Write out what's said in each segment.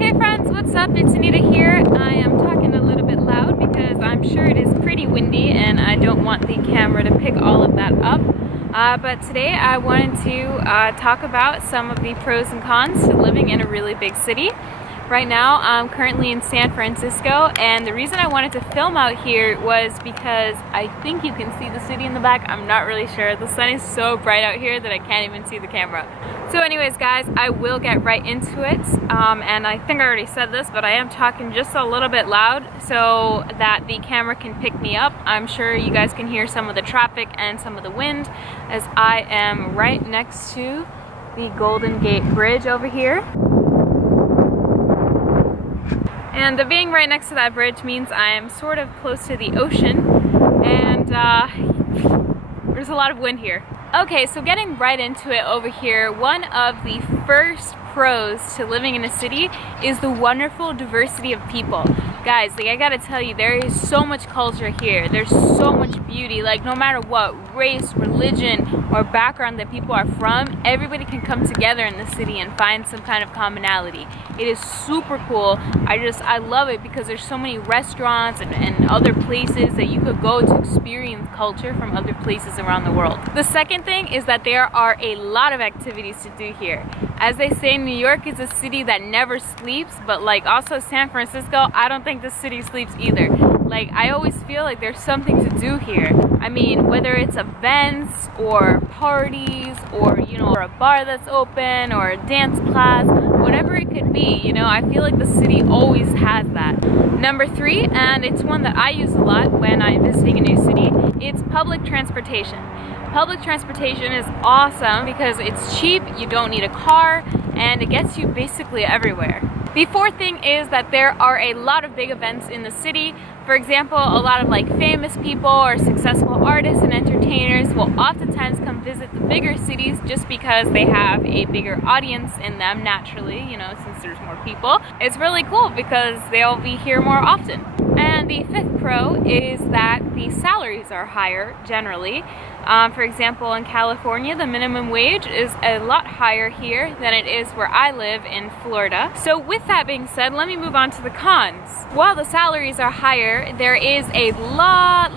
Hey friends, what's up? It's Anita here. I am talking a little bit loud because I'm sure it is pretty windy and I don't want the camera to pick all of that up. But today I wanted to talk about some of the pros and cons to living in a really big city. Right now I'm currently in San Francisco, and the reason I wanted to film out here was because I think you can see the city in the back. I'm not really sure. The sun is so bright out here that I can't even see the camera. So anyways guys, I will get right into it, and I think I already said this, but I am talking just a little bit loud so that the camera can pick me up. I'm sure you guys can hear some of the traffic and some of the wind, as I am right next to the Golden Gate Bridge over here. And being right next to that bridge means I am sort of close to the ocean, and there's a lot of wind here. Okay, so getting right into it over here, one of the first pros to living in a city is the wonderful diversity of people. Guys, like, I gotta tell you, there is so much culture here. There's so much beauty. Like, no matter what race, religion, or background that people are from, everybody can come together in the city and find some kind of commonality. It is super cool. I love it because there's so many restaurants and other places that you could go to experience culture from other places around the world. The second thing is that there are a lot of activities to do here. As they say, New York is a city that never sleeps, but like also San Francisco, I don't think the city sleeps either. Like, I always feel like there's something to do here. I mean, whether it's events or parties or, you know, or a bar that's open or a dance class, whatever it could be, you know, I feel like the city always has that. Number 3, and it's one that I use a lot when I'm visiting a new city, it's public transportation. Public transportation is awesome because it's cheap, you don't need a car, and it gets you basically everywhere. The fourth thing is that there are a lot of big events in the city. For example, a lot of like famous people or successful artists and entertainers will oftentimes come visit the bigger cities just because they have a bigger audience in them naturally, you know, since there's more people. It's really cool because they'll be here more often. And the fifth pro is that the salaries are higher generally. For example, in California, the minimum wage is a lot higher here than it is where I live in Florida. So with that being said, let me move on to the cons. While the salaries are higher, there is a lot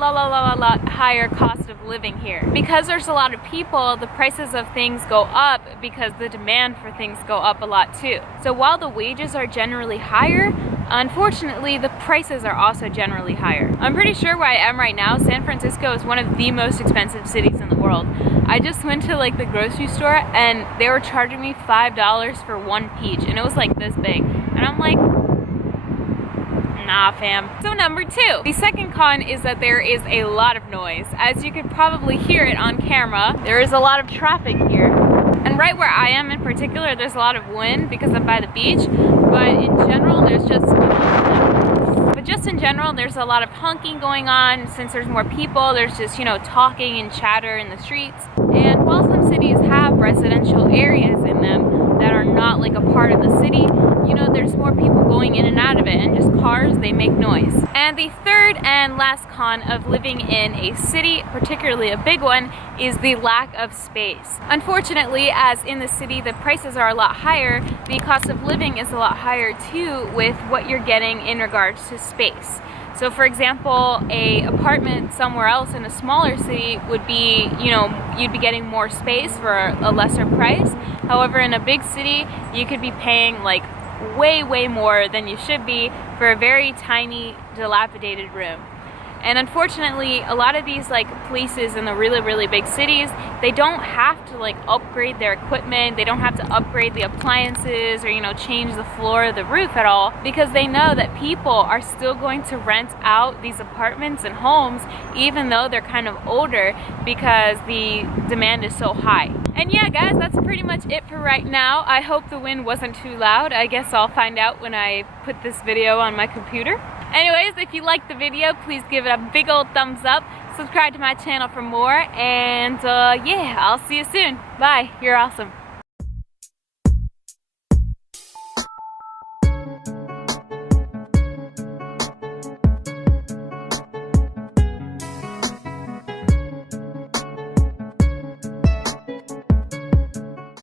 higher cost of living here. Because there's a lot of people, the prices of things go up because the demand for things go up a lot too. So while the wages are generally higher, unfortunately, the prices are also generally higher. I'm pretty sure where I am right now, San Francisco is one of the most expensive cities in the world. I just went to like the grocery store and they were charging me $5 for one peach, and it was like this big. And I'm like, nah fam. So number 2, the second con is that there is a lot of noise. As you could probably hear it on camera, there is a lot of traffic here. And right where I am in particular, there's a lot of wind because I'm by the beach, but in general, there's there's a lot of honking going on. Since there's more people, there's just, you know, talking and chatter in the streets. And while some cities have residential areas in them that are not like a part of the city, you know, there's more people going in and out of it, and just cars, they make noise. And the third and last con of living in a city, particularly a big one, is the lack of space. Unfortunately, as in the city the prices are a lot higher, the cost of living is a lot higher too with what you're getting in regards to space. So for example, a apartment somewhere else in a smaller city would be, you know, you'd be getting more space for a lesser price. However, in a big city, you could be paying like way more than you should be for a very tiny, dilapidated room. And unfortunately, a lot of these like places in the really big cities, they don't have to like upgrade their equipment, they don't have to upgrade the appliances or, you know, change the floor or the roof at all, because they know that people are still going to rent out these apartments and homes even though they're kind of older because the demand is so high. And yeah guys, that's pretty much it for right now. I hope the wind wasn't too loud. I guess I'll find out when I put this video on my computer. Anyways, if you liked the video, please give it a big old thumbs up. Subscribe to my channel for more, and yeah, I'll see you soon. Bye. You're awesome.